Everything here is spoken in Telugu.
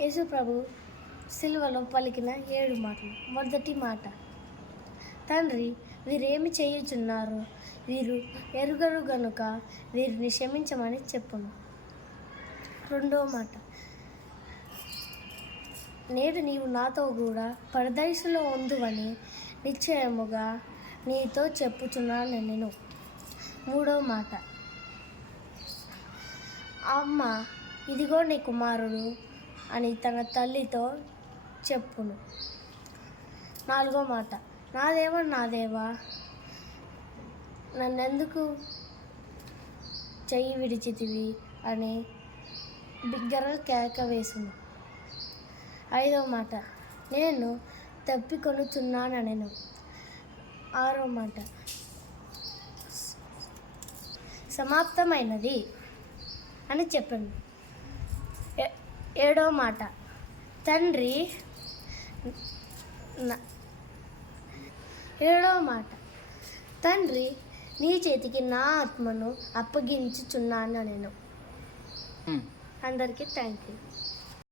యేసు ప్రభు సిలువలో పలికిన 7 మాటలు. మొదటి మాట, తండ్రి వీరేమి చేయుచున్నారు, వీరు ఎరుగరు గనుక వీరిని క్షమించమని చెప్పును. రెండవ మాట, నేడు నీవు నాతో కూడా పరదైసులో ఉందువని నిశ్చయముగా నీతో చెప్పుచున్నాను నేను. మూడవ మాట, అమ్మ ఇదిగో నీ కుమారుడు అని తన తల్లితో చెప్పును. నాలుగో మాట, నా దేవా నన్నెందుకు చెయ్యి విడిచితివి అని బిగ్గర కేక వేసును. ఐదవ మాట, నేను తప్పికొనుచున్నానెను. ఆరో మాట, సమాప్తమైనది అని చెప్పాను. ఏడవ మాట, తండ్రి నీ చేతికి నా ఆత్మను అప్పగించుచున్నాను నేను. అందరికీ థ్యాంక్ యూ.